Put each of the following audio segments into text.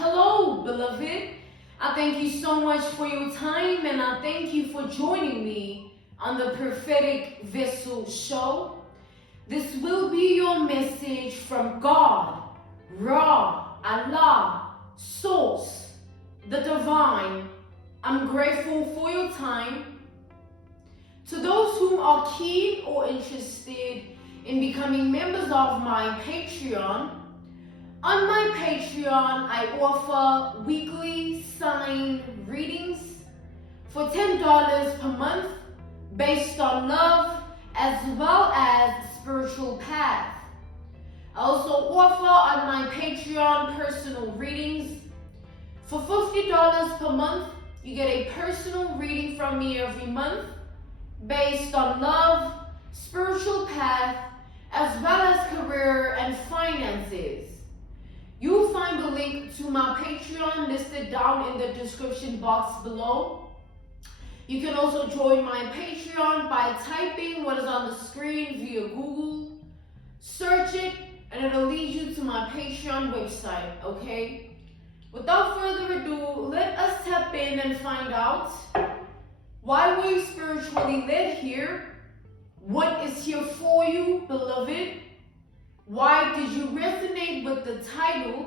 Hello, beloved. I thank you so much for your time and I thank you for joining me on the Prophetic Vessel Show. This will be your message from God, Ra, Allah, Source, the Divine. I'm grateful for your time. To those who are keen or interested in becoming members of my Patreon, on my Patreon, I offer weekly sign readings for $10 per month based on love as well as spiritual path. I also offer on my Patreon personal readings. For $50 per month, you get a personal reading from me every month based on love, spiritual path, as well as career and finances. You'll find the link to my Patreon listed down in the description box below. You can also join my Patreon by typing what is on the screen via Google. Search it and it'll lead you to my Patreon website, okay? Without further ado, let us tap in and find out why we're spiritually led here. What is here for you, beloved? Why did you resonate with the title?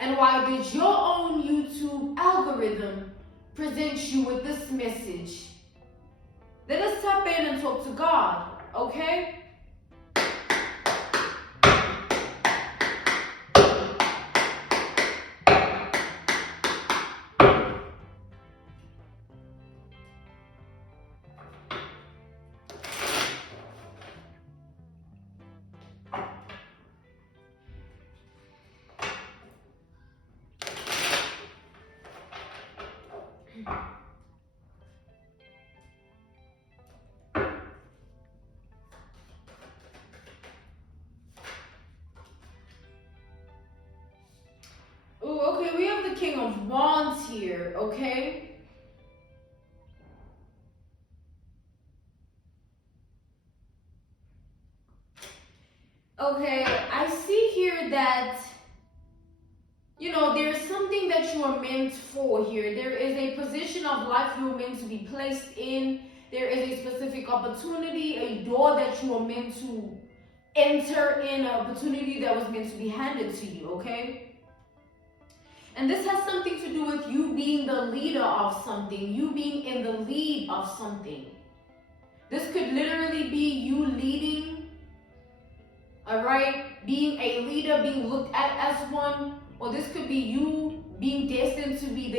And why did your own YouTube algorithm present you with this message? Let us tap in and talk to God, okay? Ooh, okay, we have the King of Wands here, okay? Okay, I see here that, there's something that you are meant for here. There is a position of life you are meant to be placed in. There is a specific opportunity, a door that you are meant to enter in, an opportunity that was meant to be handed to you, okay? And this has something to do with you being the leader of something, you being in the lead of something. This could literally be you leading, all right? Being a leader, being looked at as one, or this could be you being destined to be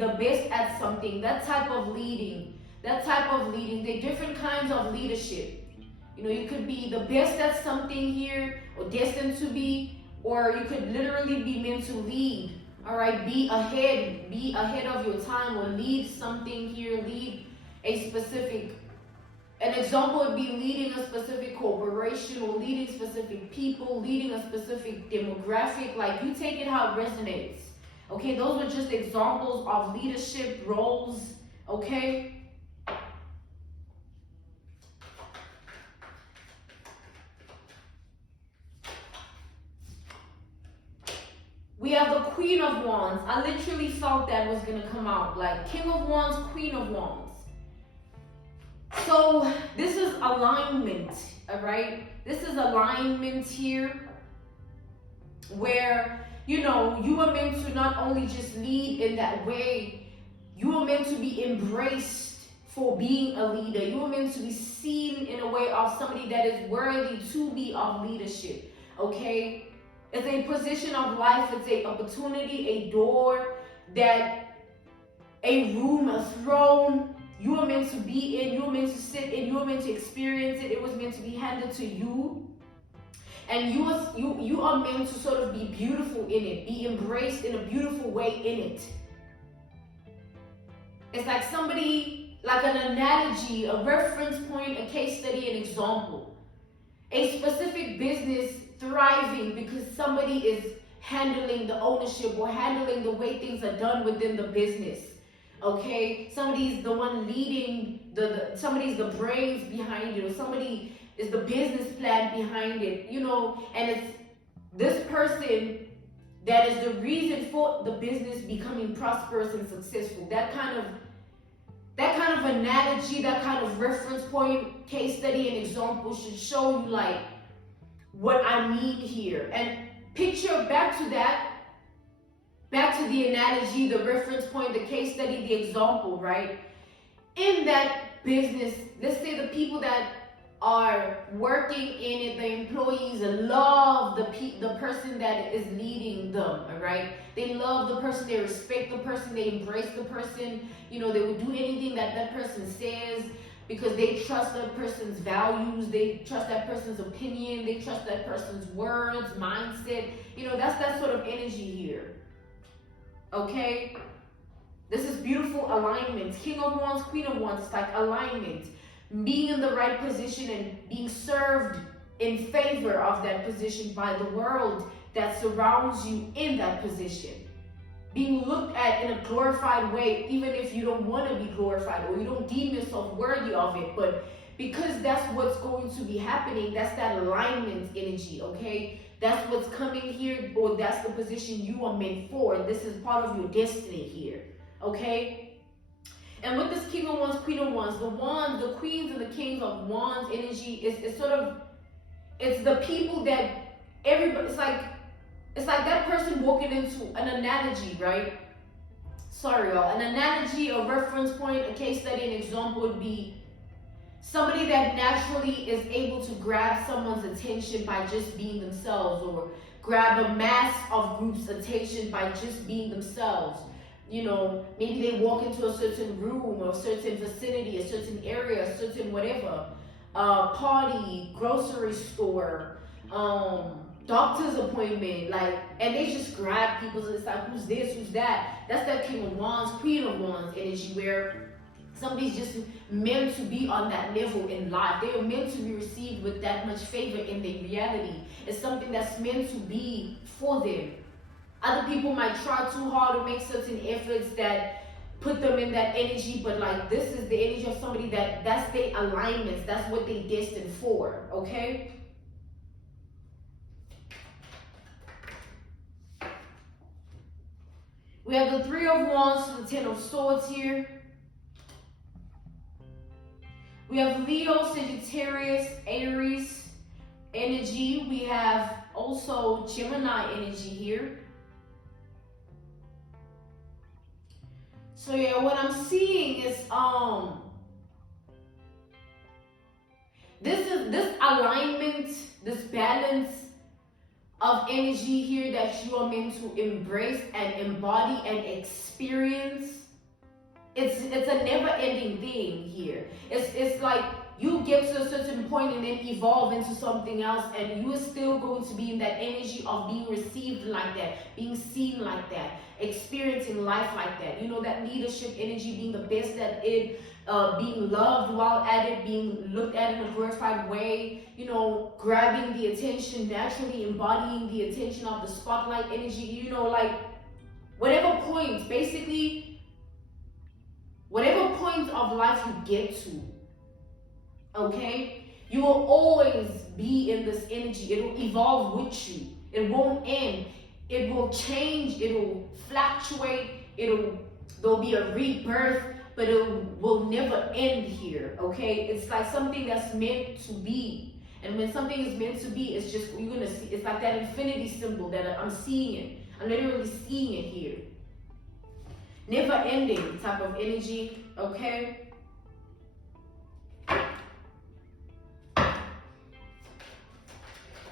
the best at something, that type of leading. There are different kinds of leadership. You could be the best at something here, or destined to be, or you could literally be meant to lead. All right, be ahead of your time, or lead something here, lead a specific, an example would be leading a specific corporation, or leading specific people, leading a specific demographic. Like, you take it how it resonates. Okay, those are just examples of leadership roles, okay? We have the Queen of Wands. I literally felt that was going to come out. Like, King of Wands, Queen of Wands. So, this is alignment, all right? This is alignment here where, you are meant to not only just lead in that way, you are meant to be embraced for being a leader. You are meant to be seen in a way of somebody that is worthy to be of leadership, okay? It's a position of life, it's an opportunity, a door, a room, a throne, you are meant to be in, you are meant to sit in, you are meant to experience it. It was meant to be handed to you. And you are meant to sort of be beautiful in it, be embraced in a beautiful way in it. It's like an analogy, a reference point, a case study, an example. A specific business thriving because somebody is handling the ownership or handling the way things are done within the business. Okay, somebody's the one leading, somebody's the brains behind it, or somebody is the business plan behind it, and it's this person that is the reason for the business becoming prosperous and successful. That kind of analogy, that kind of reference point, case study, and example should show you like what I mean here. And picture back to the analogy, the reference point, the case study, the example, right? In that business, let's say the people that are working in it, the employees love the person that is leading them, all right? They love the person, they respect the person, they embrace the person. You know, they would do anything that person says because they trust that person's values, they trust that person's opinion, they trust that person's words, mindset. You know, that's that sort of energy here. Okay? This is beautiful alignment. King of Wands, Queen of Wands, it's like alignment. Being in the right position and being served in favor of that position by the world that surrounds you in that position. Being looked at in a glorified way, even if you don't want to be glorified or you don't deem yourself worthy of it. But because that's what's going to be happening, that's that alignment energy, okay? That's what's coming here, or that's the position you are meant for. This is part of your destiny here, okay? And with this King of Wands, Queen of Wands, the queens and the kings of Wands energy is sort of, it's the people that everybody, it's like that person walking into an analogy, right? Sorry, y'all. An analogy, a reference point, a case study, an example would be somebody that naturally is able to grab someone's attention by just being themselves, or grab a mass of group's attention by just being themselves. You know, maybe they walk into a certain room or a certain vicinity, a certain area, a certain whatever, party, grocery store, doctor's appointment, like, and they just grab people. It's like, who's this, who's that? That's that King of Wands, Queen of Wands energy, where somebody's just meant to be on that level in life. They are meant to be received with that much favor in their reality. It's something that's meant to be for them. Other people might try too hard to make certain efforts that put them in that energy, but like, this is the energy of somebody that's their alignments, that's what they're destined for, okay? We have the Three of Wands to the Ten of Swords here. We have Leo, Sagittarius, Aries energy. We have also Gemini energy here. So yeah, what I'm seeing is this alignment, this balance of energy here that you are meant to embrace and embody and experience. It's a never-ending thing here. It's like you get to a certain point and then evolve into something else, and you are still going to be in that energy of being received like that, being seen like that, experiencing life like that. You know, that leadership energy, being the best at it, being loved while at it, being looked at in a glorified way, you know, grabbing the attention, naturally embodying the attention of the spotlight energy, you know, like whatever point, basically, whatever point of life you get to, okay, you will always be in this energy. It will evolve with you. It won't end. It will change. It will fluctuate. There'll be a rebirth, but it will never end here, okay? It's like something that's meant to be. And when something is meant to be, it's just, you're gonna see, it's like that infinity symbol that I'm seeing it. I'm literally seeing it here. Never ending type of energy, okay?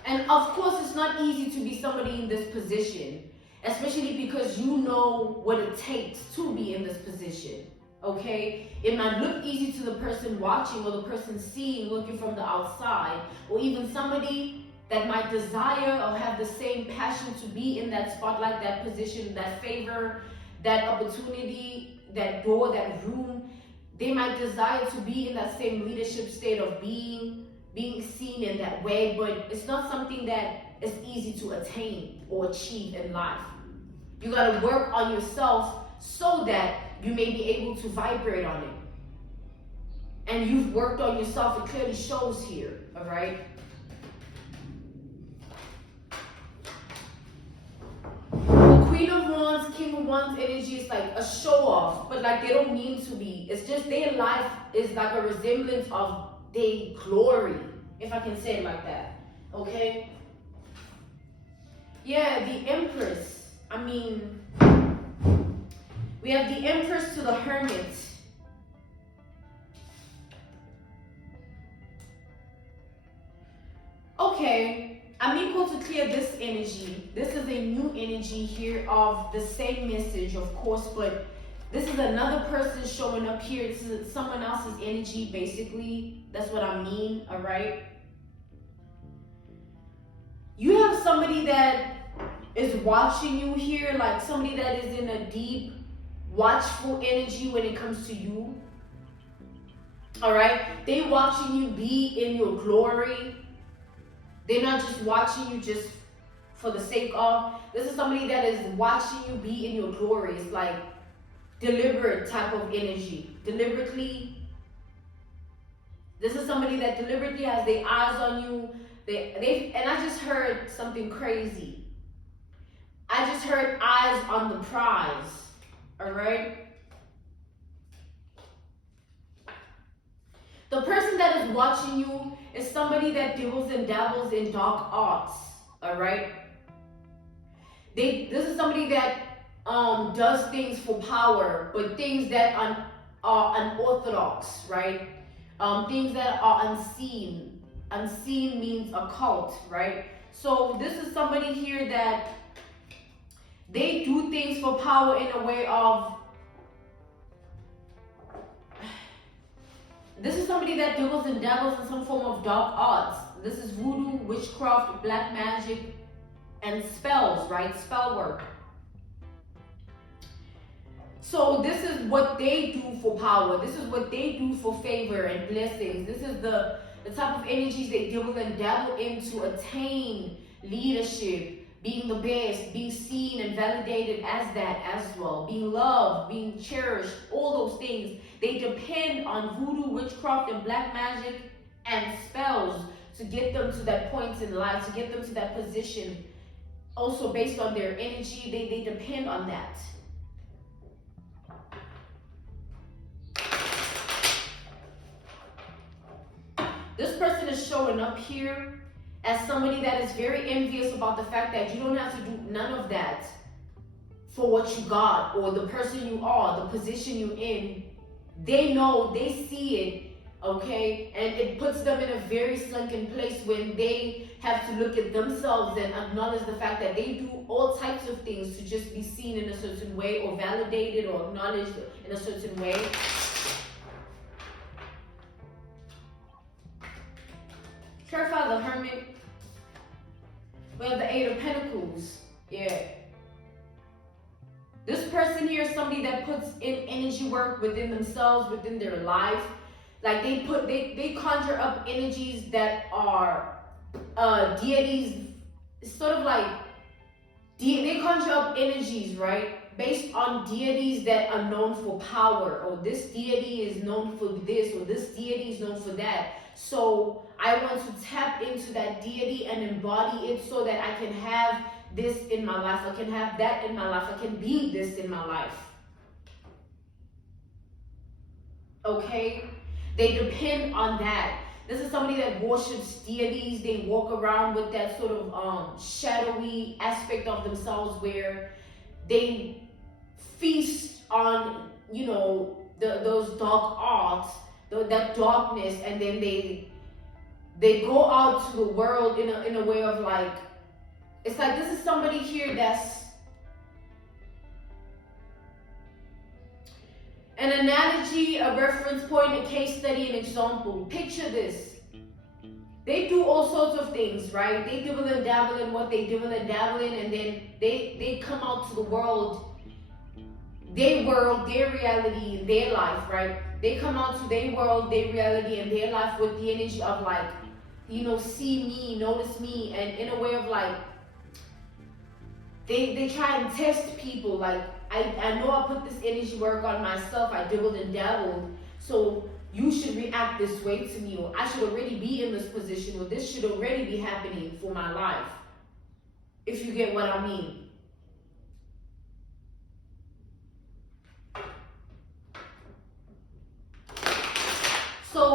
And of course, it's not easy to be somebody in this position, especially because you know what it takes to be in this position, okay? It might look easy to the person watching or the person seeing, looking from the outside, or even somebody that might desire or have the same passion to be in that spotlight, that position, that favor, that opportunity, that door, that room. They might desire to be in that same leadership state of being seen in that way, but it's not something that is easy to attain or achieve in life. You gotta work on yourself so that you may be able to vibrate on it. And you've worked on yourself, it clearly shows here, all right? show off, but like they don't mean to be. It's just their life is like a resemblance of their glory, if I can say it like that. Okay? Yeah, the Empress. I mean, we have the Empress to the Hermit. Okay, I'm equal to clear this energy. This is a new energy here of the same message, of course, but this is another person showing up here. This is someone else's energy, basically. That's what I mean, all right? You have somebody that is watching you here, like somebody that is in a deep, watchful energy when it comes to you. All right? They watching you be in your glory. They're not just watching you just for the sake of. This is somebody that is watching you be in your glory. It's like deliberate type of energy. Deliberately. This is somebody that deliberately has their eyes on you. And I just heard something crazy. I just heard eyes on the prize. All right? The person that is watching you is somebody that dibbles and dabbles in dark arts, all right? This is somebody that does things for power, but things that are unorthodox, right? Things that are unseen. Unseen means occult, right? So this is somebody here that they do things for power in a way of. This is somebody that dibbles and dabbles in some form of dark arts. This is voodoo, witchcraft, black magic, and spells, right? Spell work. So this is what they do for power. This is what they do for favor and blessings. This is the type of energies they dibble and dabble in to attain leadership, being the best, being seen and validated as that as well, being loved, being cherished, all those things. They depend on voodoo, witchcraft, and black magic and spells to get them to that point in life, to get them to that position. Also based on their energy, they depend on that. This person is showing up here as somebody that is very envious about the fact that you don't have to do none of that for what you got or the person you are, the position you're in. They know, they see it, okay? And it puts them in a very sunken place when they have to look at themselves and acknowledge the fact that they do all types of things to just be seen in a certain way or validated or acknowledged in a certain way. Clarify the Hermit. We have the Eight of Pentacles. Yeah. This person here is somebody that puts in energy work within themselves, within their life. Like they conjure up energies that are deities, sort of like they conjure up energies, right? Based on deities that are known for power, or this deity is known for this, or this deity is known for that. So I want to tap into that deity and embody it so that I can have this in my life. I can have that in my life. I can be this in my life. Okay? They depend on that. This is somebody that worships deities. They walk around with that sort of shadowy aspect of themselves where they feast on, you know, those dark arts, that darkness, and then they go out to the world in a way of like, it's like this is somebody here that's an analogy, a reference point, a case study, an example. Picture this. They do all sorts of things, right? They dibble and dabble in what they dibble and dabble in, and then they come out to the world, their reality, their life, right? They come out to their world, their reality, and their life with the energy of like, you know, see me, notice me, and in a way of like, they try and test people. Like, I know I put this energy work on myself, I dibbled and dabbled, so you should react this way to me, or I should already be in this position, or this should already be happening for my life, if you get what I mean.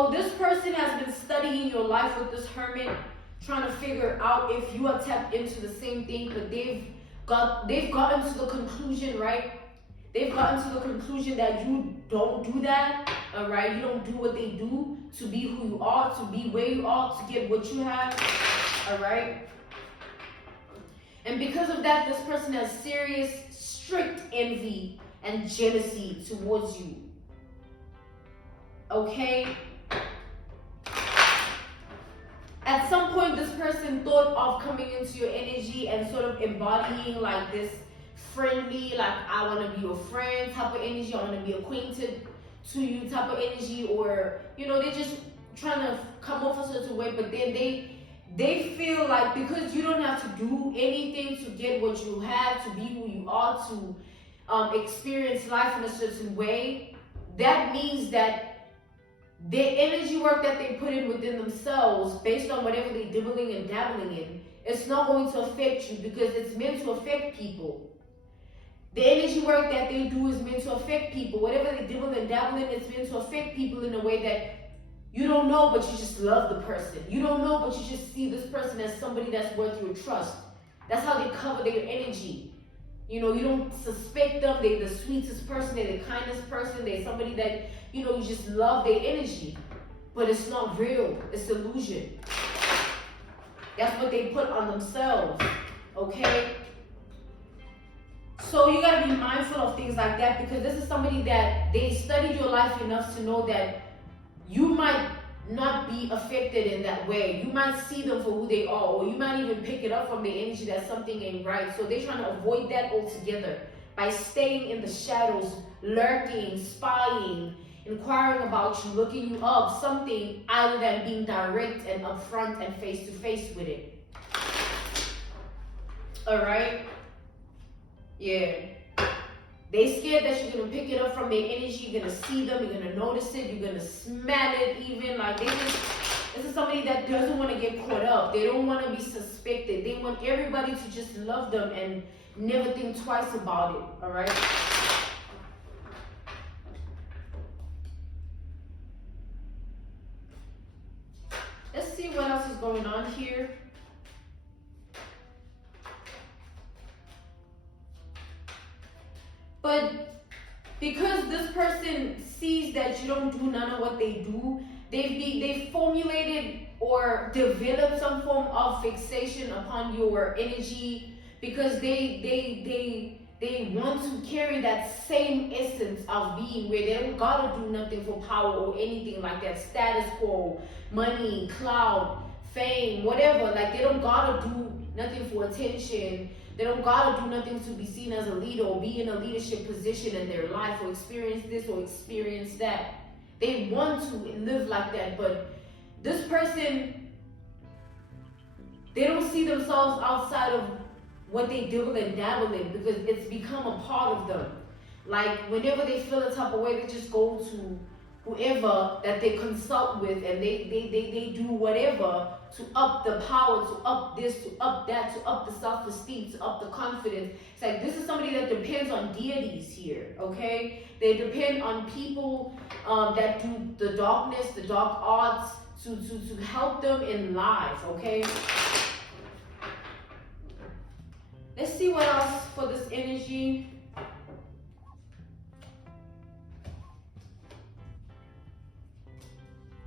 So this person has been studying your life with this hermit, trying to figure out if you are tapped into the same thing, but they've gotten to the conclusion, right? They've gotten to the conclusion that you don't do that, all right? You don't do what they do to be who you are, to be where you are, to get what you have, all right? And because of that, this person has serious, strict envy and jealousy towards you, okay? At some point, this person thought of coming into your energy and sort of embodying like this friendly, like I want to be your friend type of energy, I want to be acquainted to you type of energy, or you know, they're just trying to come off a certain way, but then they feel like because you don't have to do anything to get what you have, to be who you are, to experience life in a certain way, that means that their energy work that they put in within themselves, based on whatever they're dibbling and dabbling in, it's not going to affect you because it's meant to affect people. The energy work that they do is meant to affect people. Whatever they dibble and dabble in, it's meant to affect people in a way that you don't know, but you just love the person. You don't know, but you just see this person as somebody that's worth your trust. That's how they cover their energy. You know, you don't suspect them. They're the sweetest person. They're the kindest person. They're somebody that, you know, you just love their energy. But it's not real. It's illusion. That's what they put on themselves. Okay? So you got to be mindful of things like that, because this is somebody that they studied your life enough to know that you might not be affected in that way. You might see them for who they are, or you might even pick it up from their energy that something ain't right. So they're trying to avoid that altogether by staying in the shadows, lurking, spying, inquiring about you, looking you up, something other than being direct and upfront and face to face with it. All right? Yeah. They scared that you're gonna pick it up from their energy, you're gonna see them, you're gonna notice it, you're gonna smell it even. Like this is somebody that doesn't want to get caught up. They don't want to be suspected. They want everybody to just love them and never think twice about it. All right. Let's see what else is going on here. But because this person sees that you don't do none of what they do, they've formulated or developed some form of fixation upon your energy, because they want to carry that same essence of being, where they don't gotta do nothing for power or anything like that, status quo, money, clout, fame, whatever. Like they don't gotta do nothing for attention. They don't gotta do nothing to be seen as a leader or be in a leadership position in their life or experience this or experience that. They want to live like that, but this person, they don't see themselves outside of what they dibble and dabble in, because it's become a part of them. Like whenever they feel a type of way, they just go to whoever that they consult with, and they do whatever to up the power, to up this, to up that, to up the self-esteem, to up the confidence. It's like this is somebody that depends on deities here, okay? They depend on people that do the darkness, the dark arts, to help them in life, okay? Let's see what else for this energy.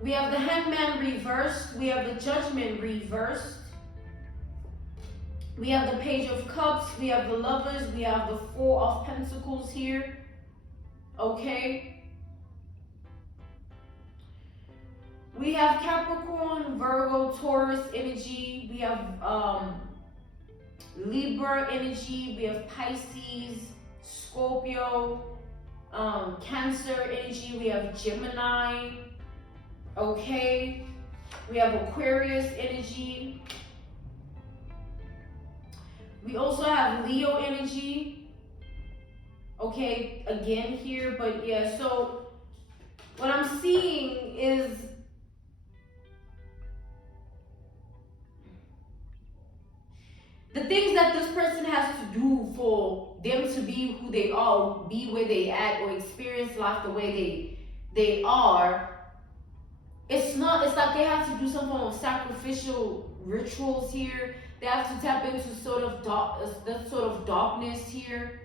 We have the Hangman reversed. We have the Judgment reversed. We have the Page of Cups. We have the Lovers. We have the Four of Pentacles here. Okay. We have Capricorn, Virgo, Taurus energy. We have Libra energy. We have Pisces, Scorpio, Cancer energy. We have Gemini. Okay, we have Aquarius energy. We also have Leo energy. Okay, again here, but yeah, so what I'm seeing is the things that this person has to do for them to be who they are, be where they at, or experience life the way they are. it's like they have to do some form of sacrificial rituals here. They have to tap into that sort of darkness here.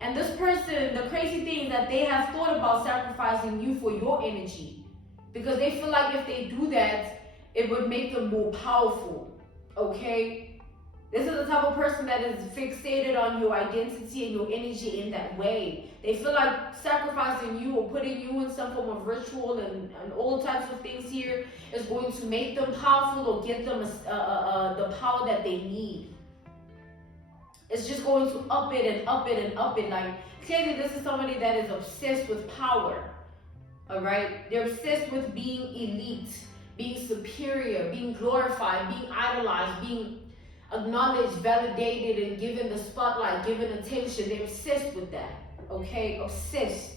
And this person, the crazy thing is that they have thought about sacrificing you for your energy, because they feel like if they do that, it would make them more powerful. Okay? This is the type of person that is fixated on your identity and your energy in that way. They feel like sacrificing you or putting you in some form of ritual and all types of things here is going to make them powerful or give them the power that they need. It's just going to up it and up it and up it. Like, clearly this is somebody that is obsessed with power. Alright? They're obsessed with being elite, being superior, being glorified, being idolized, being acknowledged, validated, and given the spotlight, given attention. They're obsessed with that. Okay? Obsessed.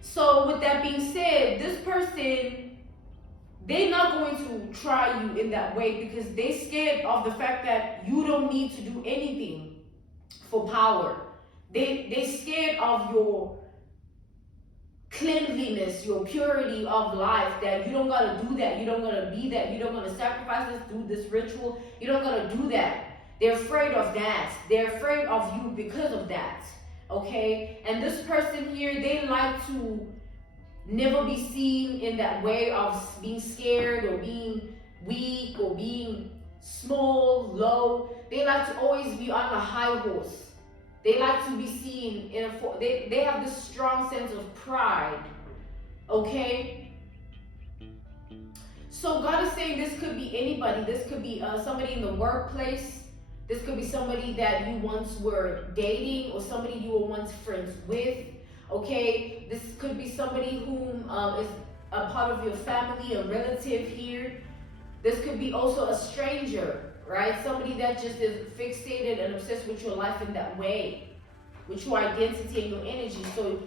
So with that being said, this person, they're not going to try you in that way because they're scared of the fact that you don't need to do anything for power. They're scared of your cleanliness, your purity of life, that you don't gotta do that, you don't gotta be that, you don't gotta sacrifice this, do this ritual, you don't gotta do that. They're afraid of that. They're afraid of you because of that. Okay? And this person here, they like to never be seen in that way of being scared or being weak or being small, low. They like to always be on a high horse. They like to be seen in they have this strong sense of pride. Okay? So God is saying this could be anybody. This could be somebody in the workplace. This could be somebody that you once were dating or somebody you were once friends with. Okay? This could be somebody whom is a part of your family, a relative here. This could be also a stranger. Right? Somebody that just is fixated and obsessed with your life in that way, with your identity and your energy. So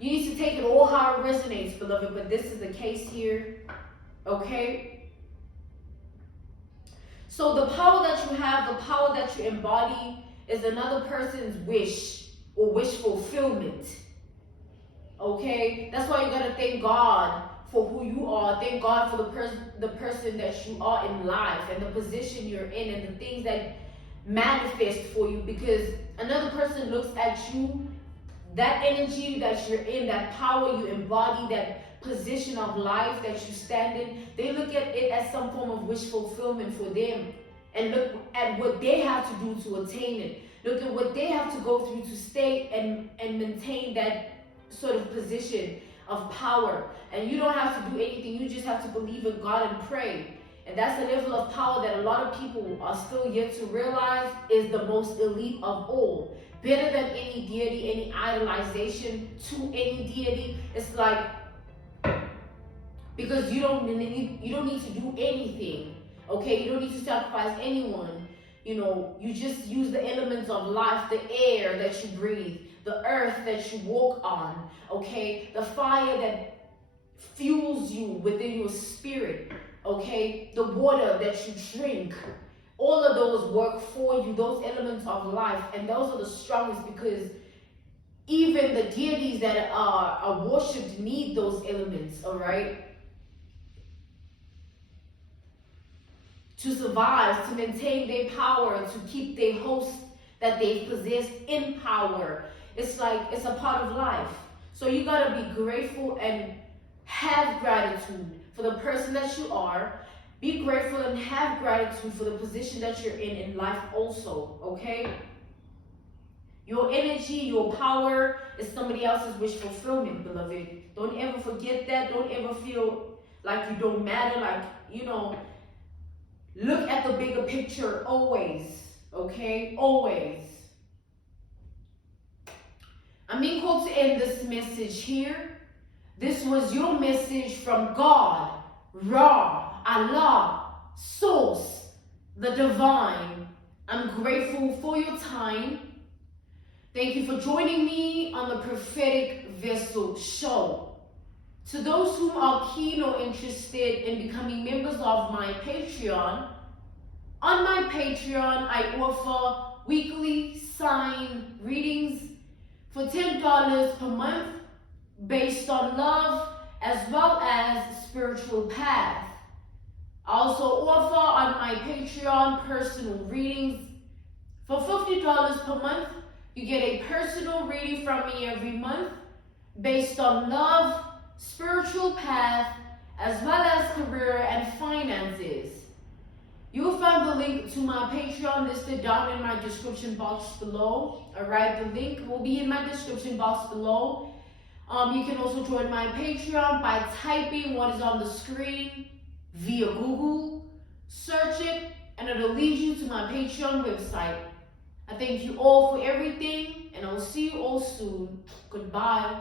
you need to take it all how it resonates, beloved, but this is the case here. Okay? So the power that you have, the power that you embody is another person's wish or wish fulfillment. Okay? That's why you gotta thank God for who you are. Thank God for the person that you are in life and the position you're in and the things that manifest for you, because another person looks at you, that energy that you're in, that power you embody, that position of life that you stand in, they look at it as some form of wish fulfillment for them, and look at what they have to do to attain it. Look at what they have to go through to stay and maintain that sort of position of power. And you don't have to do anything. You just have to believe in God and pray. And that's the level of power that a lot of people are still yet to realize is the most elite of all. Better than any deity, any idolization to any deity. It's like, because you don't need to do anything. Okay, you don't need to sacrifice anyone. You know, you just use the elements of life, the air that you breathe, the earth that you walk on, okay? The fire that fuels you within your spirit, okay? The water that you drink. All of those work for you, those elements of life, and those are the strongest, because even the deities that are worshipped need those elements, all right? To survive, to maintain their power, to keep their host that they possess in power. It's like, it's a part of life. So you gotta be grateful and have gratitude for the person that you are. Be grateful and have gratitude for the position that you're in life also, okay? Your energy, your power is somebody else's wish fulfillment, beloved. Don't ever forget that. Don't ever feel like you don't matter, like, you know, look at the bigger picture always, okay? Always. I'm being called to end this message here. This was your message from God, Ra, Allah, Source, the Divine. I'm grateful for your time. Thank you for joining me on the Prophetic Vessel Show. To those who are keen or interested in becoming members of my Patreon, on my Patreon, I offer weekly sign readings for $10 per month based on love as well as spiritual path. I also offer on my Patreon personal readings. For $50 per month, you get a personal reading from me every month based on love, spiritual path, as well as career and finances. You will find the link to my Patreon listed down in my description box below. Alright, the link will be in my description box below. You can also join my Patreon by typing what is on the screen via Google. Search it and it'll lead you to my Patreon website. I thank you all for everything and I will see you all soon. Goodbye.